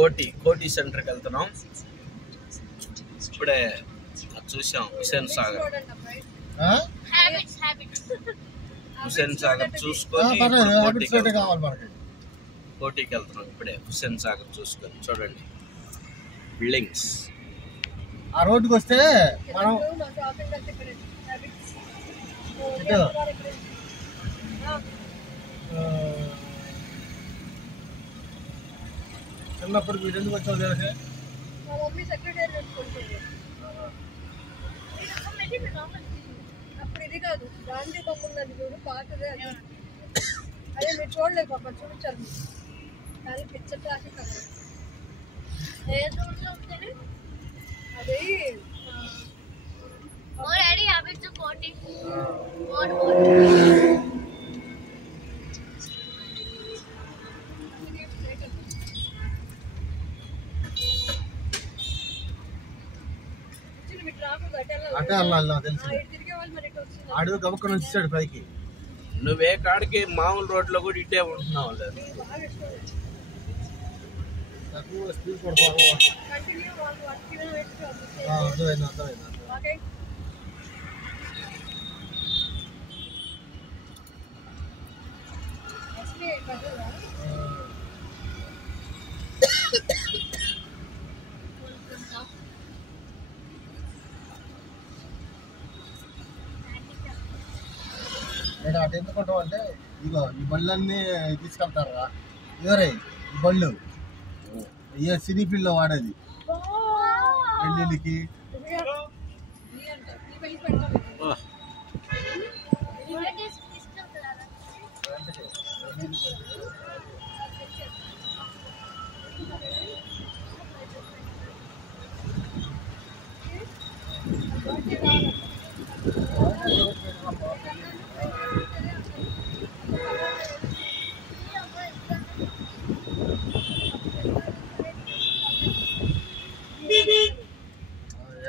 కోటి సెంటర్కి వెళ్తున్నాం. ఇప్పుడే చూసాం హుసేన్ సాగర్ చూసుకొని కోటికి వెళ్తున్నాం. ఇప్పుడే హుసేన్ సాగర్ చూసుకొని చూడండి బిల్డింగ్స్. ఆ రోడ్డుకి వస్తే మనం చిన్నప్పుడు మీరు ఎందుకు వచ్చావు తెలిసే అప్పుడు ఇది కాదు గాంధీ బొమ్మ ఉన్నది చూడు పాతదే అది. అదే మీరు చూడలేదు పాప చూపించాలి దాని పిక్చర్ ట్రాఫిక్ అది అంటే అలా తెలుసు అడుగు గబుక్కని వచ్చాడు పైకి. నువ్వే కాడికి మామూలు రోడ్లో కూడా ఇట్టే ఉంటున్నావు లేదు. స్పీడ్ కొడతాను. అర్థమైంది అర్థమైంది. నేను అటు ఎందుకుంటాం అంటే ఇగో ఈ బళ్ళన్నీ తీసుకెళ్తారా ఎవరే ఈ బళ్ళు ఏ సినీ ఫీల్డ్లో వాడేది పెళ్ళిళ్ళకి.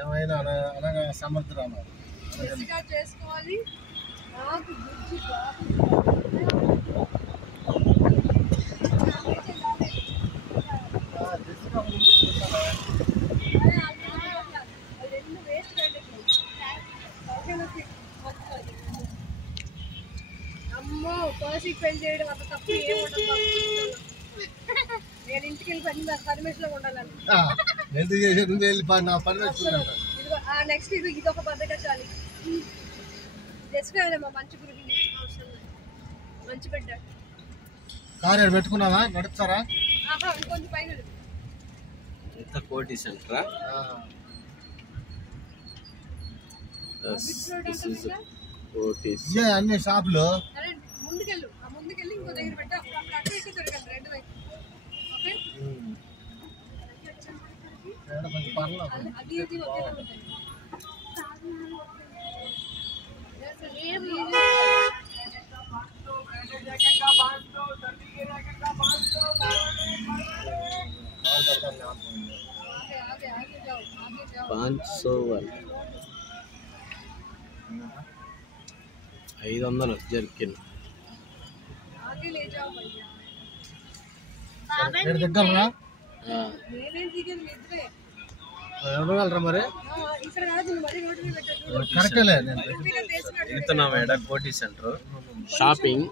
ఏమైనా అనగా సమర్థురాలు చేసుకోవాలి. నాకు బుద్ధి అమ్మో పర్సీకి పెళ్లి చేయడం అంత తప్పు ఏముండదు. నేను ఇంటికి వెళ్ళి పర్మిషన్ లో ఉండాలని నెక్స్ట్ ఇది ఒక బద్దకశాలి చేసుకోవాలమ్మా. మంచి గురించి మంచి బిడ్డ కారు పెట్టుకున్నావా నడుపుతారా ఇంకొంచెం పైన కోటి సెంటరా అన్ని షాపులు ముందుకెళ్ళు ఇంకో దగ్గర పెట్టా అటు ఇటు దొరకండి రెండు వైపు. అది ఇది ఒకేలా ఉంటాయి. $500 జర్కిన్. దగ్గర ఎవరు మరి కరెక్టే కోటి సెంటర్ షాపింగ్